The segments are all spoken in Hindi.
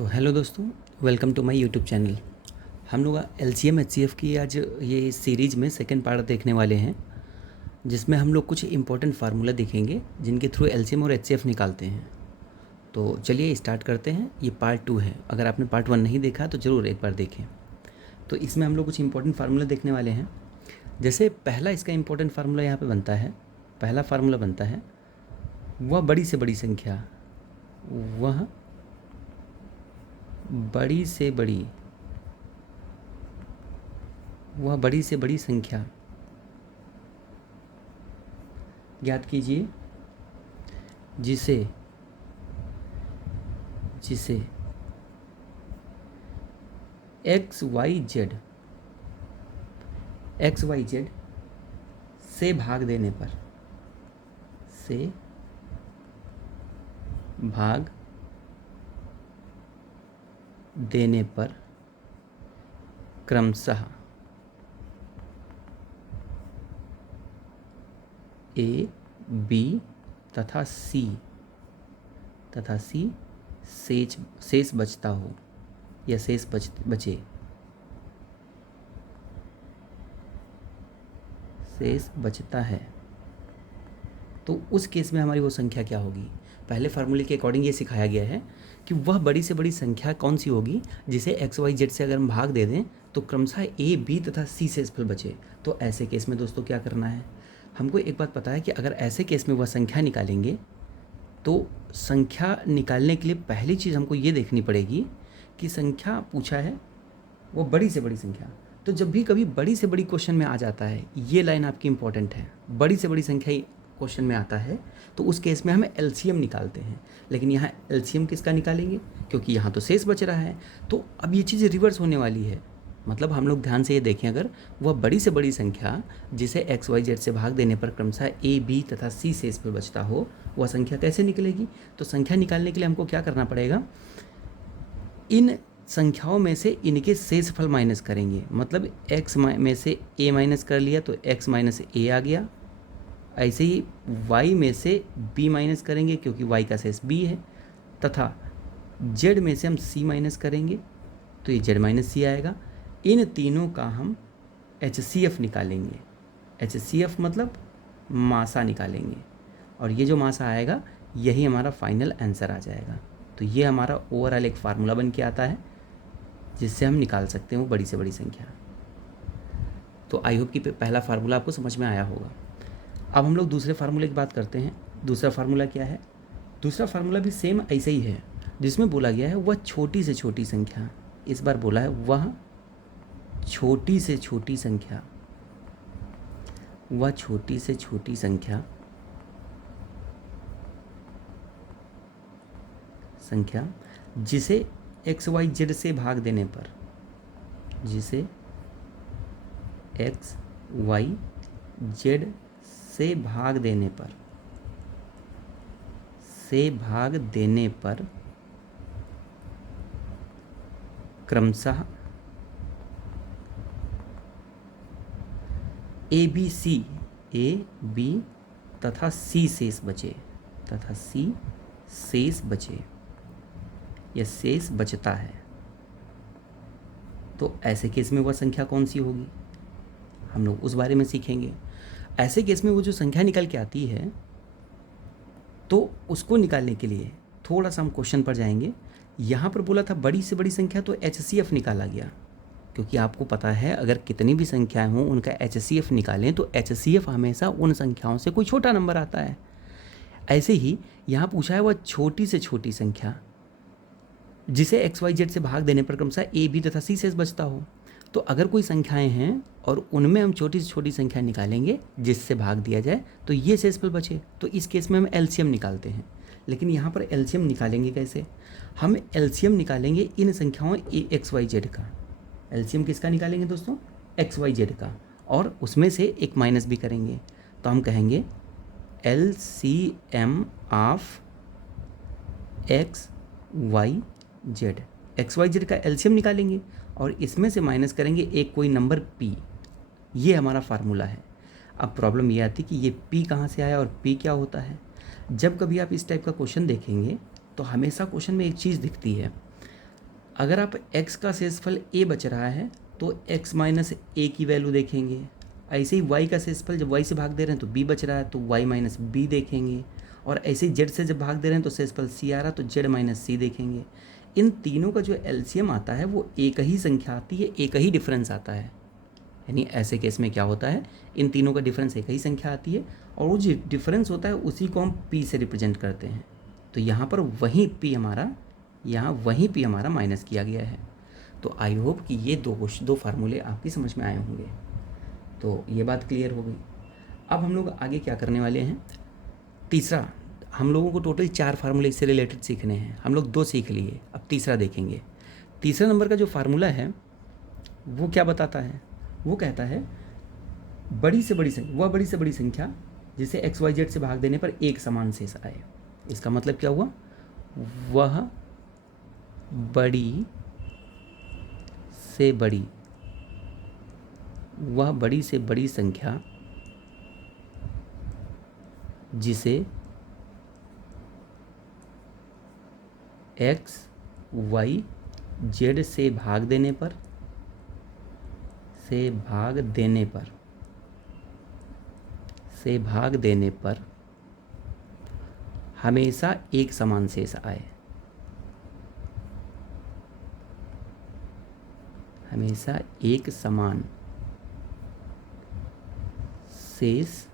तो हेलो दोस्तों, welcome to my YouTube channel. हम लोग एलसीएम एचसीएफ की आज ये सीरीज़ में सेकंड पार्ट देखने वाले हैं, जिसमें हम लोग कुछ इंपॉर्टेंट फार्मूला देखेंगे जिनके थ्रू एलसीएम और एचसीएफ निकालते हैं। तो चलिए स्टार्ट करते हैं। ये पार्ट 2 है। अगर आपने पार्ट 1 नहीं देखा तो ज़रूर एक बार देखें। तो इसमें हम लोग कुछ इंपॉर्टेंट फार्मूला देखने वाले हैं। जैसे पहला इसका इंपॉर्टेंट फार्मूला यहाँ पर बनता है। पहला फार्मूला बनता है, वह बड़ी से बड़ी संख्या, वह बड़ी से बड़ी, वह बड़ी से बड़ी संख्या ज्ञात कीजिए जिसे जिसे एक्स वाई जेड से भाग देने पर, से भाग देने पर क्रमशः ए बी तथा सी शेष बचता हो या शेष बचे, शेष बचता है, तो उस केस में हमारी वो संख्या क्या होगी। पहले फार्मूले के अकॉर्डिंग ये सिखाया गया है कि वह बड़ी से बड़ी संख्या कौन सी होगी जिसे एक्स वाई जेड से अगर हम भाग दे दें तो क्रमशः ए बी तथा सी शेषफल बचे। तो ऐसे केस में दोस्तों क्या करना है, हमको एक बात पता है कि अगर ऐसे केस में वह संख्या निकालेंगे तो संख्या निकालने के लिए पहली चीज़ हमको ये देखनी पड़ेगी कि संख्या पूछा है वो बड़ी से बड़ी संख्या। तो जब भी कभी बड़ी से बड़ी क्वेश्चन में आ जाता है, ये लाइन आपकी इंपॉर्टेंट है, बड़ी से बड़ी संख्या क्वेश्चन में आता है तो उस केस में हम एलसीएम निकालते हैं। लेकिन यहाँ एलसीएम किसका निकालेंगे, क्योंकि यहाँ तो शेष बच रहा है। तो अब ये चीज़ रिवर्स होने वाली है। मतलब हम लोग ध्यान से ये देखें, अगर वह बड़ी से बड़ी संख्या जिसे एक्स वाई जेड से भाग देने पर क्रमशः ए बी तथा सी शेष पर बचता हो, वह संख्या कैसे निकलेगी। तो संख्या निकालने के लिए हमको क्या करना पड़ेगा, इन संख्याओं में से इनके शेषफल माइनस करेंगे। मतलब x में से a माइनस कर लिया तो x माइनस ए आ गया। ऐसे ही y में से b माइनस करेंगे क्योंकि y का शेष b है, तथा z में से हम c माइनस करेंगे तो ये z माइनस c आएगा। इन तीनों का हम HCF निकालेंगे। HCF मतलब मासा निकालेंगे, और ये जो मासा आएगा यही हमारा फाइनल आंसर आ जाएगा। तो ये हमारा ओवरऑल एक फार्मूला बन के आता है जिससे हम निकाल सकते हैं वो बड़ी से बड़ी संख्या। तो आई होप कि पहला फार्मूला आपको समझ में आया होगा। अब हम लोग दूसरे फार्मूले की बात करते हैं। दूसरा फार्मूला क्या है, दूसरा फार्मूला भी सेम ऐसे ही है, जिसमें बोला गया है वह छोटी से छोटी संख्या। इस बार बोला है वह छोटी से छोटी संख्या, वह छोटी से छोटी संख्या जिसे एक्स वाई जेड से भाग देने पर, जिसे एक्स वाई जेड से भाग देने पर क्रमशः ए बी तथा सी शेष बचे या शेष बचता है। तो ऐसे केस में वह संख्या कौन सी होगी, हम लोग उस बारे में सीखेंगे। ऐसे केस में वो जो संख्या निकल के आती है तो उसको निकालने के लिए थोड़ा सा हम क्वेश्चन पर जाएंगे। यहाँ पर बोला था बड़ी से बड़ी संख्या, तो HCF निकाला गया, क्योंकि आपको पता है अगर कितनी भी संख्याएं हों उनका HCF निकालें तो HCF हमेशा उन संख्याओं से कोई छोटा नंबर आता है। ऐसे ही यहाँ पूछा है वह छोटी से छोटी संख्या जिसे एक्स वाई जेड से भाग देने पर क्रमशः ए बी तथा सी शेष बचता हो। तो अगर कोई संख्याएं हैं और उनमें हम छोटी से छोटी संख्या निकालेंगे जिससे भाग दिया जाए तो ये शेषफल बचे, तो इस केस में हम एलसीएम निकालते हैं। लेकिन यहाँ पर एलसीएम निकालेंगे कैसे, हम एलसीएम निकालेंगे इन संख्याओं एक्स वाई जेड का। एलसीएम किसका निकालेंगे दोस्तों, एक्स वाई जेड का, और उसमें से एक माइनस भी करेंगे। तो हम कहेंगे LCM of X Y Z. X Y Z का एलसीएम निकालेंगे और इसमें से माइनस करेंगे एक कोई नंबर p। ये हमारा फार्मूला है। अब प्रॉब्लम ये आती कि ये p कहाँ से आया और p क्या होता है। जब कभी आप इस टाइप का क्वेश्चन देखेंगे तो हमेशा क्वेश्चन में एक चीज़ दिखती है, अगर आप x का शेषफल a बच रहा है तो x माइनस a की वैल्यू देखेंगे। ऐसे ही y का शेषफल जब y से भाग दे रहे हैं तो b बच रहा है तो y माइनस b देखेंगे। और ऐसे ही z से जब भाग दे रहे हैं तो शेषफल c आ रहा है तो z माइनस c देखेंगे। इन तीनों का जो एलसीएम आता है वो एक ही संख्या आती है, एक ही डिफरेंस आता है। यानी ऐसे केस में क्या होता है, इन तीनों का डिफरेंस एक ही संख्या आती है और वो जो डिफरेंस होता है उसी को हम p से रिप्रेजेंट करते हैं। तो यहाँ पर वहीं p हमारा माइनस किया गया है। तो आई होप कि ये दो फार्मूले आपकी समझ में आए होंगे। तो ये बात क्लियर हो गई। अब हम लोग आगे क्या करने वाले हैं, तीसरा, हम लोगों को टोटल 4 फार्मूले इससे रिलेटेड सीखने हैं। हम लोग 2 सीख लिए, अब तीसरा देखेंगे। तीसरा नंबर का जो फार्मूला है वो क्या बताता है, वो कहता है बड़ी से बड़ी संख्या जिसे एक्स वाई जेड से भाग देने पर एक समान शेष आए। इसका मतलब क्या हुआ, वह बड़ी से बड़ी संख्या जिसे एक्स वाई जेड से भाग देने पर हमेशा एक समान शेष आए। हमेशा एक समान शेष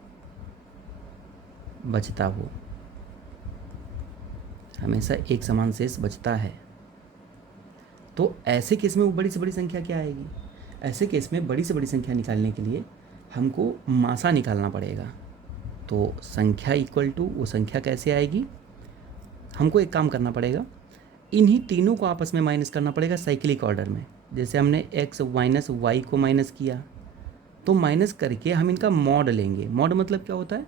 बचता हो, हमेशा एक समान शेष बचता है। तो ऐसे केस में वो बड़ी से बड़ी संख्या क्या आएगी, ऐसे केस में बड़ी से बड़ी संख्या निकालने के लिए हमको मासा निकालना पड़ेगा। तो संख्या इक्वल टू वो संख्या कैसे आएगी, हमको एक काम करना पड़ेगा, इन्हीं तीनों को आपस में माइनस करना पड़ेगा साइक्लिक ऑर्डर में। जैसे हमने x माइनस वाई को माइनस किया तो माइनस करके हम इनका मॉड लेंगे। मॉड मतलब क्या होता है,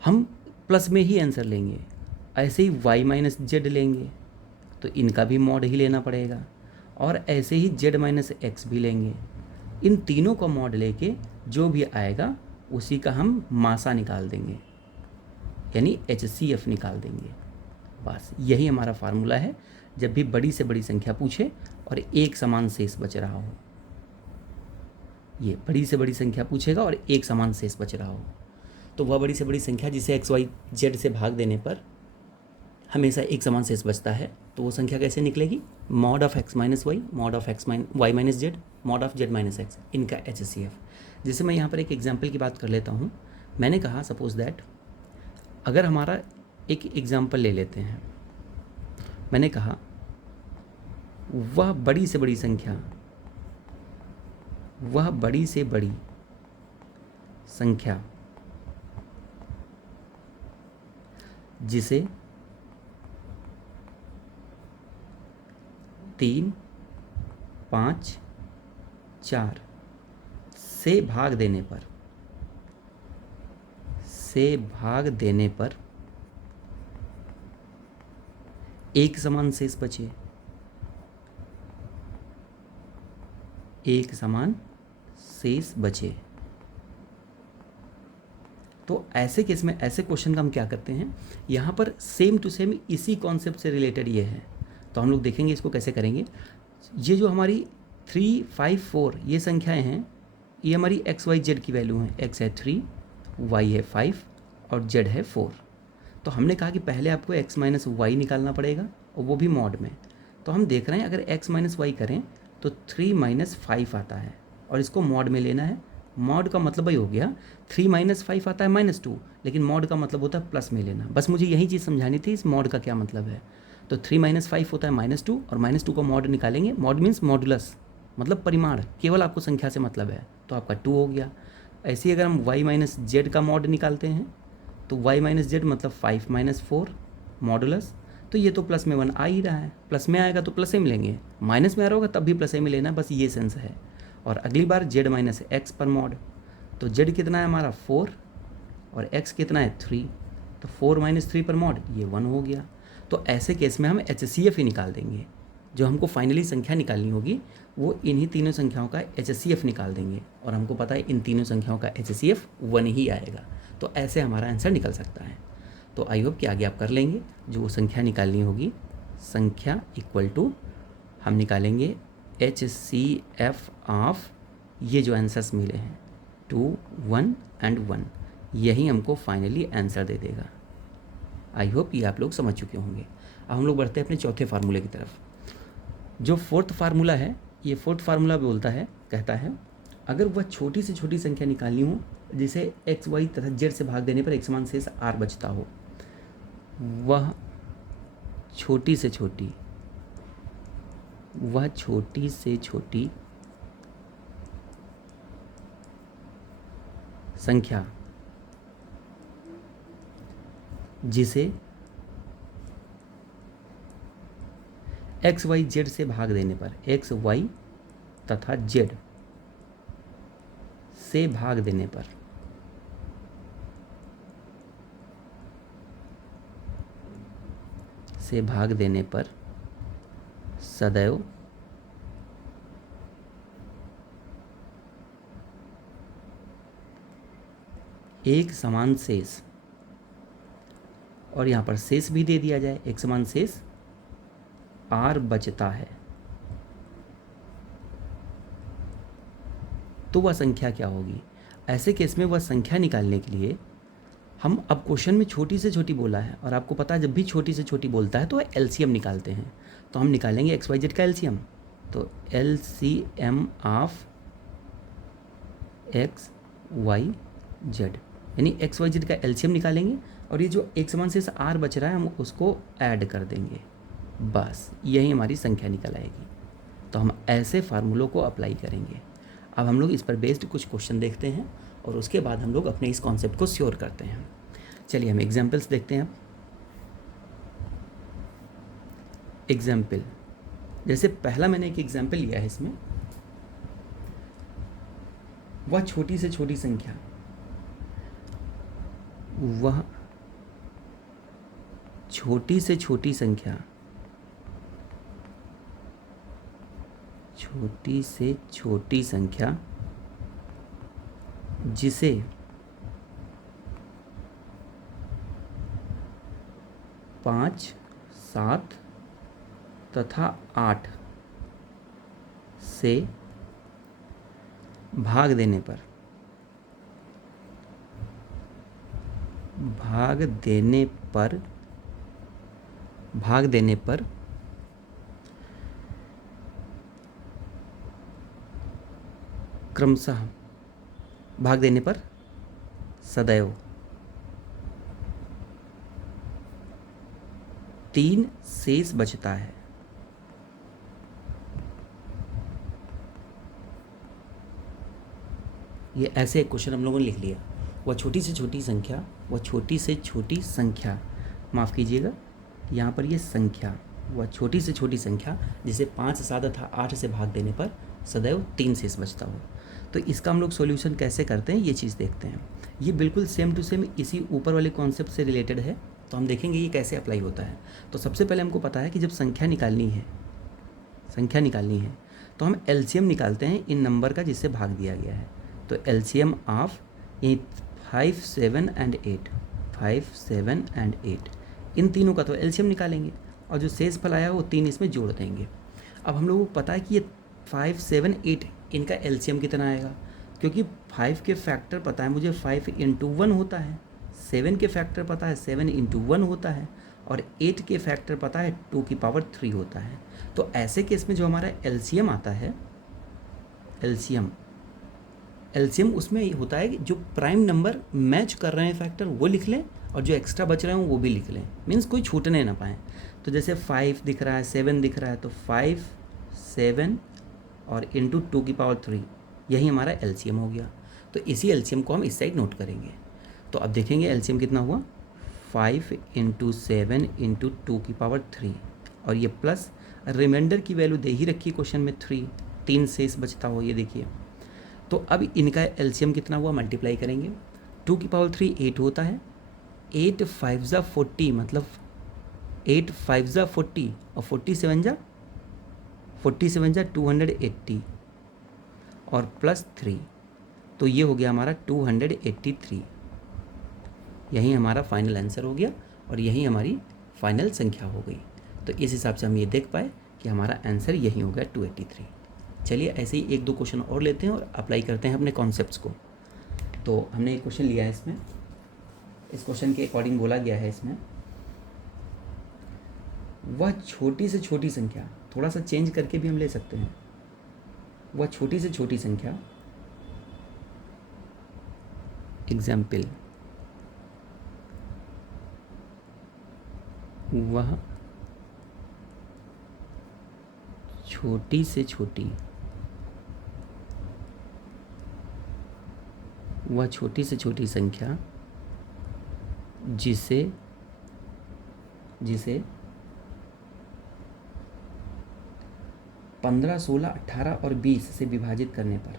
हम प्लस में ही आंसर लेंगे। ऐसे ही y माइनस जेड लेंगे तो इनका भी मॉड ही लेना पड़ेगा, और ऐसे ही z माइनस एक्स भी लेंगे। इन तीनों का मॉड लेके जो भी आएगा उसी का हम मासा निकाल देंगे, यानी HCF निकाल देंगे। बस यही हमारा फार्मूला है जब भी बड़ी से बड़ी संख्या पूछे और एक समान शेष बच रहा हो। ये बड़ी से बड़ी संख्या पूछेगा और एक समान शेष बच रहा हो तो वह बड़ी से बड़ी संख्या जिसे एक्स वाई जेड से भाग देने पर हमेशा एक समान शेष बचता है, तो वो संख्या कैसे निकलेगी, mod of X minus Y, mod of Y minus Z, mod of Z minus X, इनका HCF। जैसे मैं यहाँ पर एक एग्जाम्पल की बात कर लेता हूँ। मैंने कहा सपोज दैट, अगर हमारा एक एग्जाम्पल ले लेते हैं, मैंने कहा वह बड़ी से बड़ी संख्या जिसे 3, 5, 4 से भाग देने पर एक समान शेष बचे, एक समान शेष बचे। तो ऐसे केस में, ऐसे क्वेश्चन का हम क्या करते हैं, यहाँ पर सेम टू सेम इसी कॉन्सेप्ट से रिलेटेड ये है। तो हम लोग देखेंगे इसको कैसे करेंगे। ये जो हमारी 3, 5, 4 ये संख्याएं हैं, ये हमारी एक्स वाई जेड की वैल्यू हैं। एक्स है 3, वाई है 5 और जेड है 4। तो हमने कहा कि पहले आपको एक्स माइनस वाई निकालना पड़ेगा और वो भी मॉड में। तो हम देख रहे हैं अगर एक्स माइनस वाई करें तो 3 माइनस 5 आता है और इसको मॉड में लेना है। मॉड का मतलब ही हो गया 3 माइनस 5 आता है -2, लेकिन मॉड का मतलब होता है प्लस में लेना। बस मुझे यही चीज़ समझानी थी, इस मॉड का क्या मतलब है। तो 3 माइनस 5 होता है -2 और -2 का मॉड निकालेंगे। मॉड मीन्स मॉडुलस, मतलब परिमाण, केवल आपको संख्या से मतलब है, तो आपका 2 हो गया। ऐसे ही अगर हम y माइनस जेड का मॉड निकालते हैं तो y माइनस जेड मतलब 5 माइनस 4 मॉडुलस। तो ये तो प्लस में 1 आ ही रहा है, प्लस में आएगा तो प्लस में लेंगे, माइनस में आ रहा होगा तब भी प्लस में लेना, बस ये सेंस है। और अगली बार z माइनस एक्स पर मॉड, तो z कितना है हमारा 4 और x कितना है 3, तो 4 माइनस 3 पर मॉड ये 1 हो गया। तो ऐसे केस में हम HCF ही निकाल देंगे। जो हमको फाइनली संख्या निकालनी होगी वो इन्हीं तीनों संख्याओं का HCF निकाल देंगे, और हमको पता है इन तीनों संख्याओं का HCF 1 ही आएगा। तो ऐसे हमारा आंसर निकल सकता है। तो आई होप कि आगे आप कर लेंगे। जो संख्या निकालनी होगी, संख्या इक्वल टू हम निकालेंगे HCF ऑफ ये जो आंसर्स मिले हैं 2, 1 एंड 1, यही हमको फाइनली आंसर दे देगा। आई होप ये आप लोग समझ चुके होंगे। अब हम लोग बढ़ते हैं अपने चौथे फार्मूले की तरफ। जो फोर्थ फार्मूला है, ये फोर्थ फार्मूला बोलता है, कहता है अगर वह छोटी से छोटी संख्या निकालनी हो जिसे एक्स वाई तथा जेड से भाग देने पर एक समान शेष आर बचता हो, वह छोटी से छोटी संख्या जिसे एक्स वाई जेड से भाग देने पर, एक्स वाई तथा जेड से भाग देने पर सदैव एक समान शेष, और यहाँ पर शेष भी दे दिया जाए, एक समान शेष आर बचता है, तो वह संख्या क्या होगी। ऐसे केस में वह संख्या निकालने के लिए हम, अब क्वेश्चन में छोटी से छोटी बोला है और आपको पता है जब भी छोटी से छोटी बोलता है तो एलसीएम निकालते हैं। तो हम निकालेंगे एक्स वाई जेड का एलसीएम, तो LCM of X Y Z, यानी एक्स वाई जेड का एलसीएम निकालेंगे और ये जो एक समान शेष आर बच रहा है हम उसको ऐड कर देंगे, बस यही हमारी संख्या निकल आएगी। तो हम ऐसे फार्मूलों को अप्लाई करेंगे। अब हम लोग इस पर बेस्ड कुछ क्वेश्चन देखते हैं और उसके बाद हम लोग अपने इस कॉन्सेप्ट को श्योर करते हैं। चलिए हम एग्जाम्पल्स देखते हैं। एग्जाम्पल, जैसे पहला मैंने एक एग्जाम्पल लिया है, इसमें वह छोटी से छोटी संख्या, वह छोटी से छोटी संख्या, छोटी से छोटी संख्या जिसे 5, 7 तथा 8 से भाग देने पर क्रमशः भाग देने पर सदैव 3 शेष बचता है। ये ऐसे एक क्वेश्चन हम लोगों ने लिख लिया। वह छोटी से छोटी संख्या, माफ़ कीजिएगा, यहाँ पर ये संख्या, वह छोटी से छोटी संख्या जिसे 5, 7 तथा 8 से भाग देने पर सदैव 3 शेष बचता हो। तो इसका हम लोग सॉल्यूशन कैसे करते हैं ये चीज़ देखते हैं। ये बिल्कुल सेम टू सेम इसी ऊपर वाले कॉन्सेप्ट से रिलेटेड है, तो हम देखेंगे ये कैसे अप्लाई होता है। तो सबसे पहले हमको पता है कि जब संख्या निकालनी है तो हम एलसीएम निकालते हैं इन नंबर का जिससे भाग दिया गया है। तो एलसीएम ऑफ 5, 7 एंड 8, इन तीनों का तो एलसीएम निकालेंगे और जो शेष फल आया वो 3 इसमें जोड़ देंगे। अब हम लोगों को पता है कि ये 5, 7, 8 इनका एलसीएम कितना आएगा, क्योंकि 5 के फैक्टर पता है मुझे 5 × 1 होता है, 7 के फैक्टर पता है 7 × 1 होता है, और 8 के फैक्टर पता है 2 की पावर 3 होता है। तो ऐसे केस में जो हमारा एलसीएम आता है, एलसीएम उसमें होता है कि जो प्राइम नंबर मैच कर रहे हैं फैक्टर वो लिख लें और जो एक्स्ट्रा बच रहे हैं वो भी लिख लें, मीन्स कोई छूटने ना पाए। तो जैसे 5 दिख रहा है, 7 दिख रहा है, तो 5, 7 और इंटू 2 की पावर 3, यही हमारा एलसीएम हो गया। तो इसी एलसीएम को हम इस साइड नोट करेंगे। तो अब देखेंगे एलसीएम कितना हुआ, 5 × 7 × 2 की पावर 3, और ये प्लस रिमाइंडर की वैल्यू दे ही रखी क्वेश्चन में 3 शेष बचता हो, ये देखिए। तो अब इनका एलसीएम कितना हुआ, मल्टीप्लाई करेंगे। 2 की पावर 3 8 होता है, 8 5 ज़ा 40, मतलब 8 5 ज़ा 40 और 47 ज़ा 280 और प्लस 3, तो ये हो गया हमारा 283। यही हमारा फाइनल आंसर हो गया और यही हमारी फाइनल संख्या हो गई। तो इस हिसाब से हम ये देख पाए कि हमारा आंसर यही हो गया 283। चलिए ऐसे ही एक दो क्वेश्चन और लेते हैं और अप्लाई करते हैं अपने कॉन्सेप्ट्स को। तो हमने एक क्वेश्चन लिया है इसमें, इस क्वेश्चन के अकॉर्डिंग बोला गया है इसमें, वह छोटी से छोटी संख्या, थोड़ा सा चेंज करके भी हम ले सकते हैं, वह छोटी से छोटी संख्या, एग्जाम्पल, वह छोटी से छोटी, वह छोटी से छोटी संख्या जिसे 15, 16, 18 और 20 से विभाजित करने पर,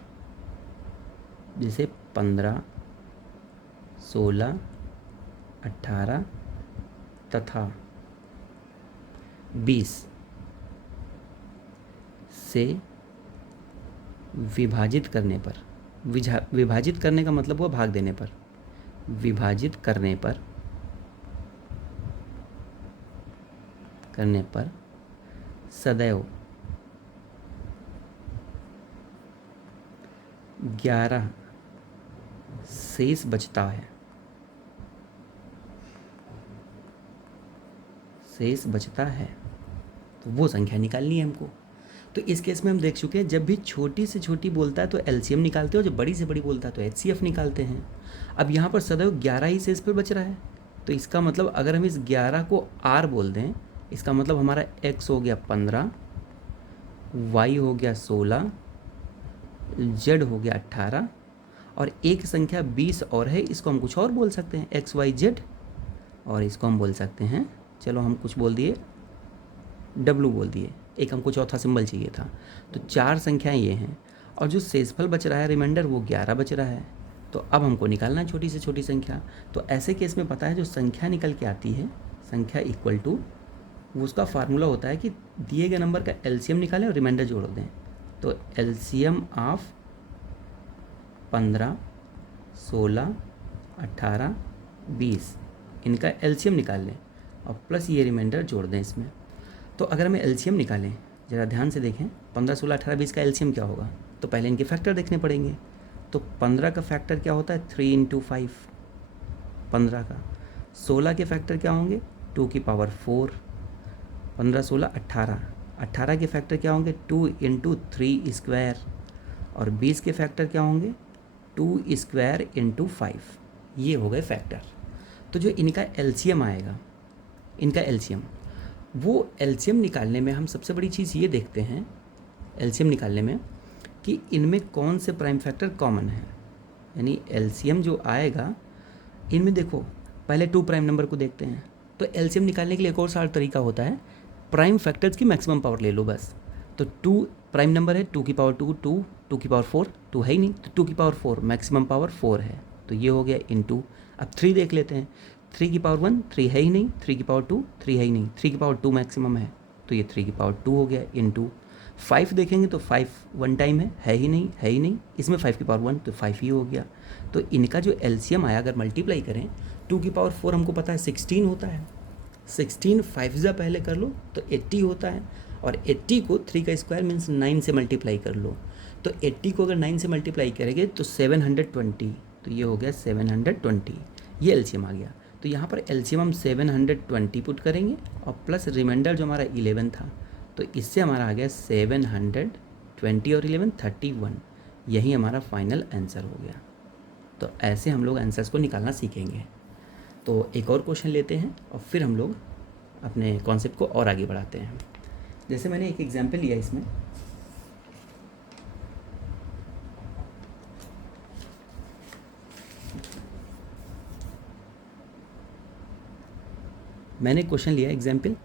जिसे 15, 16, 18 तथा 20 से विभाजित करने पर, विभाजित करने का मतलब हुआ भाग देने पर, विभाजित करने पर सदैव 11 शेष बचता है, शेष बचता है, तो वो संख्या निकालनी है हमको। तो इस केस में हम देख चुके हैं, जब भी छोटी से छोटी बोलता है तो एलसीएम निकालते हैं, और जब बड़ी से बड़ी बोलता है तो एचसीएफ निकालते हैं। अब यहाँ पर सदैव 11 ही शेष पे बच रहा है, तो इसका मतलब अगर हम इस 11 को आर बोल दें, इसका मतलब हमारा एक्स हो गया 15, वाई हो गया 16, जेड हो गया 18, और एक संख्या 20 और है, इसको हम कुछ और बोल सकते हैं, एक्स वाई जेड, और इसको हम बोल सकते हैं, चलो हम कुछ बोल दिए, डब्लू बोल दिए, एक हमको चौथा सिंबल चाहिए था। तो 4 संख्याएं ये हैं, और जो शेषफल बच रहा है रिमाइंडर, वो 11 बच रहा है। तो अब हमको निकालना है छोटी से छोटी संख्या। तो ऐसे केस में पता है जो संख्या निकल के आती है, संख्या इक्वल टू, उसका फार्मूला होता है कि दिए गए नंबर का एलसीएम निकालें और रिमाइंडर जोड़ दें। तो एलसीएम ऑफ 15, 16, 18, 20, इनका एलसीएम निकाल लें और प्लस ये रिमाइंडर जोड़ दें इसमें। तो अगर हमें एलसीएम निकालें, ज़रा ध्यान से देखें, 15, 16, 18, 20 का एलसीएम क्या होगा, तो पहले इनके फैक्टर देखने पड़ेंगे। तो 15 का फैक्टर क्या होता है, 3 × 5, 15 का। 16 के फैक्टर क्या होंगे, 2 की पावर 4, 15, 16, 18, 18 के फैक्टर क्या होंगे, 2 × 3 स्क्वायर, और 20 के फैक्टर क्या होंगे, 2 स्क्वायर × 5, ये हो गए फैक्टर। तो जो इनका एलसीएम आएगा, इनका एलसीएम, वो एलसीएम निकालने में हम सबसे बड़ी चीज़ ये देखते हैं, एलसीएम निकालने में, कि इनमें कौन से प्राइम फैक्टर कॉमन है। यानी एलसीएम जो आएगा इनमें, देखो पहले 2 प्राइम नंबर को देखते हैं। तो एलसीएम निकालने के लिए एक और सारा तरीका होता है, प्राइम फैक्टर्स की मैक्सिमम पावर ले लो बस। तो 2 प्राइम नंबर है, 2 की पावर 2, 2, 2 की पावर 4, 2 है ही नहीं, तो 2 की पावर 4, मैक्सिमम पावर 4 है, तो ये हो गया इनटू। अब 3 देख लेते हैं, 3 की पावर 1, 3 है ही नहीं, 3 की पावर 2, 3 है ही नहीं, 3 की पावर 2 मैक्सिमम है, तो ये 3 की पावर 2 हो गया इनटू। 5 देखेंगे तो 5 1 टाइम है ही नहीं, है ही नहीं, इसमें 5 की पावर 1, तो 5 ही हो गया। तो इनका जो एलसीएम आया, अगर मल्टीप्लाई करें, 2 की पावर 4 हमको पता है 16 होता है, 16 5 जा पहले कर लो तो 80 होता है, और 80 को 3 का स्क्वायर मीन्स 9 से मल्टीप्लाई कर लो, तो 80 को अगर 9 से मल्टीप्लाई करेंगे तो 720, तो ये हो गया 720, ये एलसीएम आ गया। तो यहाँ पर एलसीएम हम 720 पुट करेंगे और प्लस रिमाइंडर जो हमारा 11 था, तो इससे हमारा आ गया 720 और 11 31, यही हमारा फाइनल आंसर हो गया। तो ऐसे हम लोग आंसर्स को निकालना सीखेंगे। तो एक और क्वेश्चन लेते हैं और फिर हम लोग अपने कॉन्सेप्ट को और आगे बढ़ाते हैं। जैसे मैंने एक एग्जाम्पल लिया इसमें, मैंने क्वेश्चन लिया एग्जाम्पल,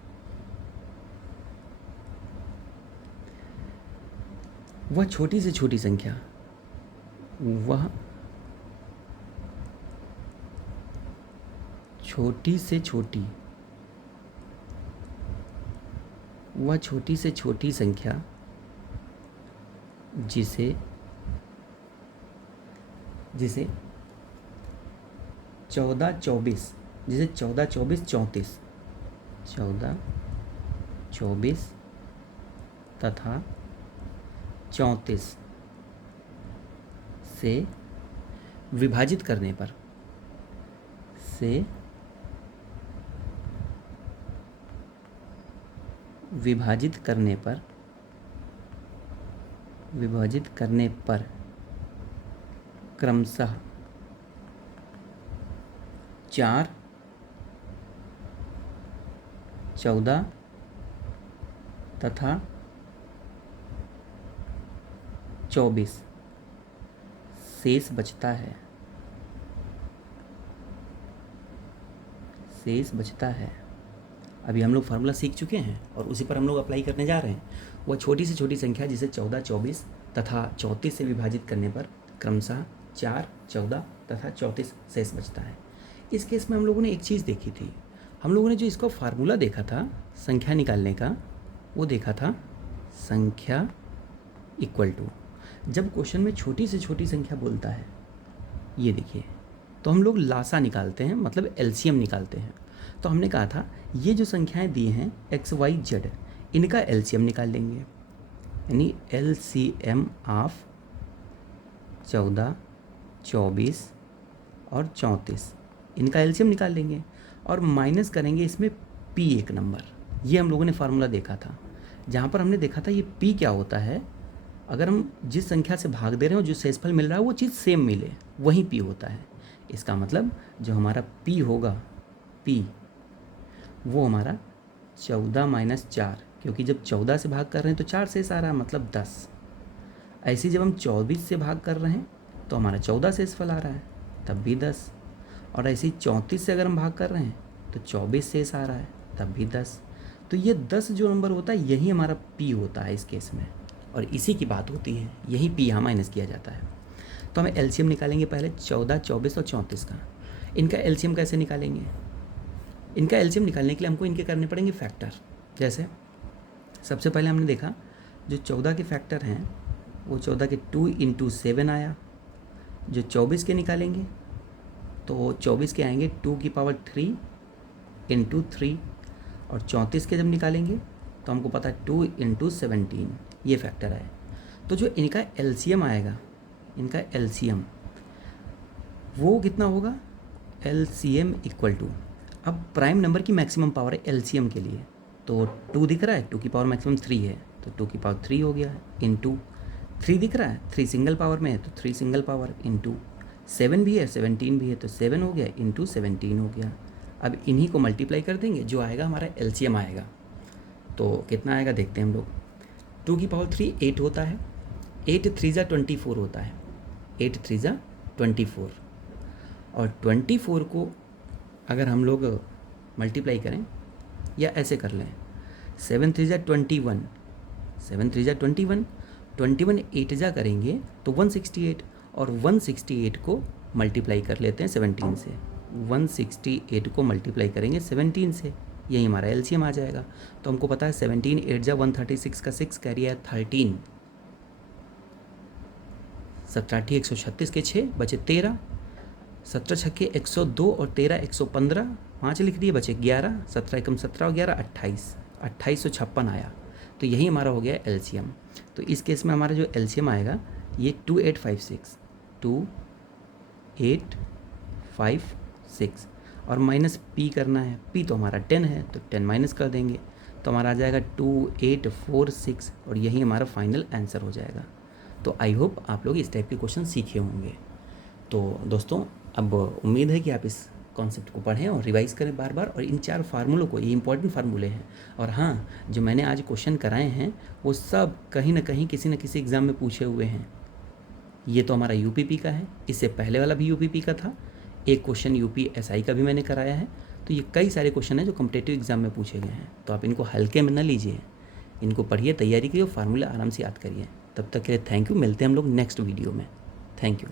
वह छोटी से छोटी संख्या, वह छोटी से छोटी, वह छोटी से छोटी संख्या जिसे 14, 24, जिसे 14, 24, 34, 14, 24, तथा 34 से विभाजित करने पर क्रमशः 4, 14 तथा 24 शेष बचता है। अभी हम लोग फार्मूला सीख चुके हैं और उसी पर हम लोग अप्लाई करने जा रहे हैं। वह छोटी से छोटी संख्या जिसे 14, 24 तथा 34 से विभाजित करने पर क्रमशः 4, 14 तथा 34 शेष बचता है। इस केस में हम लोगों ने एक चीज़ देखी थी। हम लोगों ने जो इसको फार्मूला देखा था संख्या निकालने का, वो देखा था संख्या इक्वल टू, जब क्वेश्चन में छोटी से छोटी संख्या बोलता है, ये देखिए, तो हम लोग लासा निकालते हैं, मतलब एलसीएम निकालते हैं। तो हमने कहा था ये जो संख्याएं दी हैं एक्स वाई जेड, इनका एलसीएम निकाल लेंगे, यानी एलसीएम ऑफ 14, 24 और 34, इनका एलसीएम निकाल लेंगे और माइनस करेंगे इसमें पी एक नंबर। ये हम लोगों ने फार्मूला देखा था, जहाँ पर हमने देखा था ये पी क्या होता है, अगर हम जिस संख्या से भाग दे रहे हो जो शेषफल मिल रहा है वो चीज़ सेम मिले, वही पी होता है। इसका मतलब जो हमारा पी होगा, पी वो हमारा 14 माइनस 4, क्योंकि जब 14 से भाग कर रहे हैं तो 4 शेष आ रहा है, मतलब 10। ऐसे जब हम 24 से भाग कर रहे हैं तो हमारा 14 शेषफल आ रहा है, तब भी 10। और ऐसे ही 34 से अगर हम भाग कर रहे हैं तो 24 शेष आ रहा है, तब भी 10। तो ये 10 जो नंबर होता है यही हमारा पी होता है इस केस में, और इसी की बात होती है, यही पी यहाँ माइनस किया जाता है। तो हमें एलसीएम निकालेंगे पहले 14, 24 और 34 का। इनका एलसीएम कैसे निकालेंगे? इनका एलसीएम निकालने के लिए हमको इनके करने पड़ेंगे फैक्टर। जैसे सबसे पहले हमने देखा जो 14 के फैक्टर हैं वो 14 के 2 × 7 आया। जो 24 के निकालेंगे तो 24 के आएंगे 2 की पावर 3 × 3, और 34 के जब निकालेंगे तो हमको पता है 2 × 17, ये फैक्टर है। तो जो इनका एलसीएम आएगा, इनका एलसीएम वो कितना होगा? एलसीएम इक्वल टू, अब प्राइम नंबर की मैक्सिमम पावर है एलसीएम के लिए, तो 2 दिख रहा है, 2 की पावर मैक्सिमम 3 है, तो 2 की पावर 3 हो गया इंटू 3 दिख रहा है, 3 सिंगल पावर में है तो 3 सिंगल पावर इंटू 7 भी है, 17 भी है तो 7 हो गया इंटू 17 हो गया। अब इन्हीं को मल्टीप्लाई कर देंगे, जो आएगा हमारा एलसीएम आएगा। तो कितना आएगा देखते हैं हम लोग। 2 की पावर 3 8 होता है, 8 3 जा 24 होता है, 8 3 जा 24, और 24 को अगर हम लोग मल्टीप्लाई करें या ऐसे कर लें, 7 3 जा 21, 7 3 जा 21, 21 8 जा करेंगे तो 168, और 168 को मल्टीप्लाई कर लेते हैं 17 से, 168 को मल्टीप्लाई करेंगे 17 से, यही हमारा एलसीएम आ जाएगा। तो हमको पता है 17 8 जा 136 का 6 कैरी है 13, 17 136 के 6 बचे 13, 17 छक्के 102 और 13 115, 5 लिख दिए बचे 11, 17 एकम 17 और 11 28, 2856 आया। तो यही हमारा हो गया एलसीएम। तो इस केस में हमारा जो एलसीएम आएगा ये 2856 और माइनस पी करना है, पी तो हमारा 10 है तो 10 माइनस कर देंगे तो हमारा आ जाएगा 2846, और यही हमारा फाइनल आंसर हो जाएगा। तो आई होप आप लोग इस टाइप के क्वेश्चन सीखे होंगे। तो दोस्तों अब उम्मीद है कि आप इस कॉन्सेप्ट को पढ़ें और रिवाइज़ करें बार बार, और इन 4 फार्मूलों को, ये इंपॉर्टेंट फार्मूले हैं। और हाँ, जो मैंने आज क्वेश्चन कराए हैं वो सब कहीं ना कहीं किसी न किसी एग्ज़ाम में पूछे हुए हैं। ये तो हमारा यूपीपी का है, इससे पहले वाला भी यूपीपी का था, एक क्वेश्चन यूपीएसआई का भी मैंने कराया है। तो ये कई सारे क्वेश्चन हैं जो कॉम्पिटिटिव एग्जाम में पूछे गए हैं। तो आप इनको हल्के में न लीजिए, इनको पढ़िए, तैयारी करिए और फार्मूला आराम से याद करिए। तब तक के लिए थैंक यू। मिलते हैं हम लोग नेक्स्ट वीडियो में। Thank you.